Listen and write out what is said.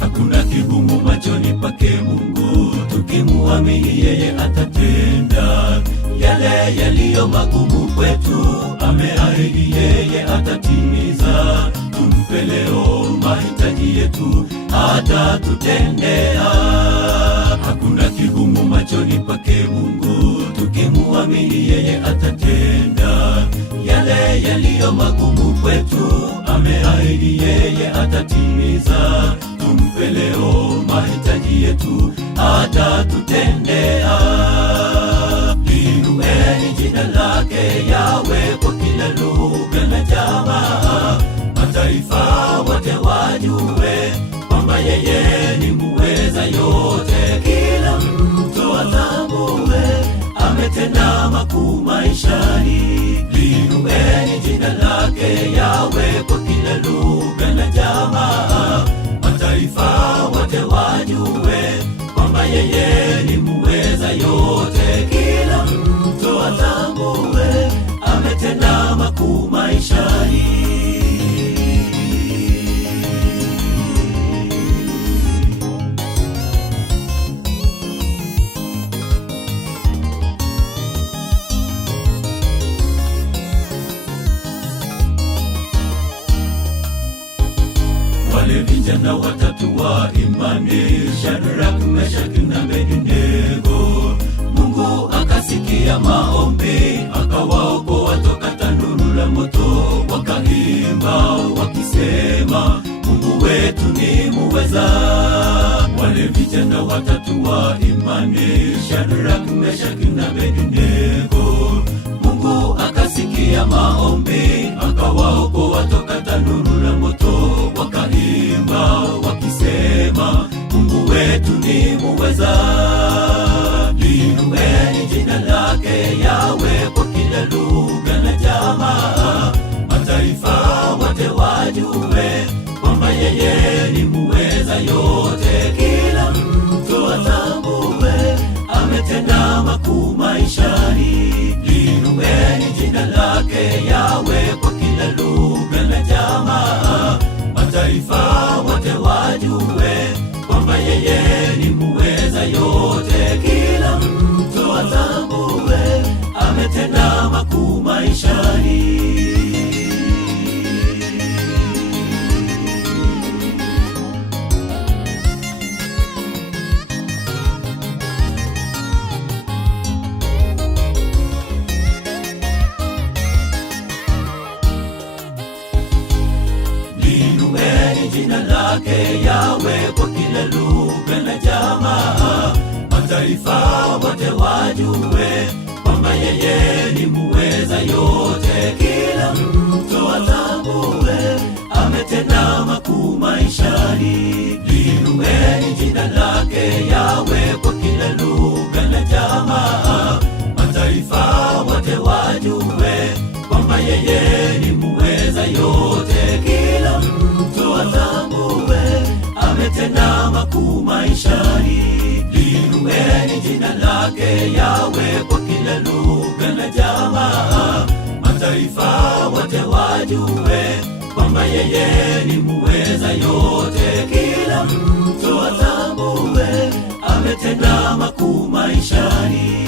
Hakuna kigumu machoni pake Mungu, tukimuamini yeye atatenda. Yale yaliyo magumu kwetu, ameahidi yeye atatimiza. Tumpe leo mahitaji yetu, atatutendea. Hakuna kigumu machoni pake Mungu, tukimuamini yeye atatenda. Yale yaliyo magumu kwetu, ameahidi yeye atatimiza. Tumpe leo mahitaji yetu, atatutendea. Liinueni jina lake Yawe kwa kila lugha na jamaa, mataifa wote wajue kwamba yeye ni muweza yote. Kila mtu atambue ametenda makuu maishani. Liinueni jina lake Yawe kwa kila lugha na jamaa, mataifa wote wajue kwamba yeye ni muweza yote. Kila mtu atambue ametenda makuu maishani. Wale vijana watatu wa imani, Shadraka, Meshaki na Abednego, Mungu akasikia maombi, akawaokoa toka tanuru la moto. Wakaimba wakisema, Mungu wetu ni muweza. Wale vijana watatu wa imani, Shadraka, Meshaki na Abednego, Mungu akasikia maombi, akawaokoa toka tanuru la moto. Wakaimba wakisema, Mungu wetu ni muweza. Liinueni jina lake Yawe kwa kila lugha na jamaa, mataifa wote wajue kwamba yeye ni muweza yote. Kila mtu atambue ametenda makuu maishani. Liinueni jina lake Yawe kwa kila lugha na jamaa, mataifa wote wajue kwamba yeye ni muweza yote. Kila mtu atambue ametenda makuu maishani. Liinueni jina lake Yawe kwa kila lugha na jamaa, mataifa wote wajue kwamba yeye ni muweza yote. Kila mtu atambue ametenda makuu maishani. Liinueni jina lake Yawe kwa kila lugha na jamaa, mataifa wote wajue kwamba yeye ni muweza yote. Kila mtu atambue ametenda makuu maishani. Liinueni jina lake Yawe kwa kila lugha na jamaa, mataifa wote wajue kwamba yeye ni muweza yote. Kila mtu atambue ametenda makuu maishani.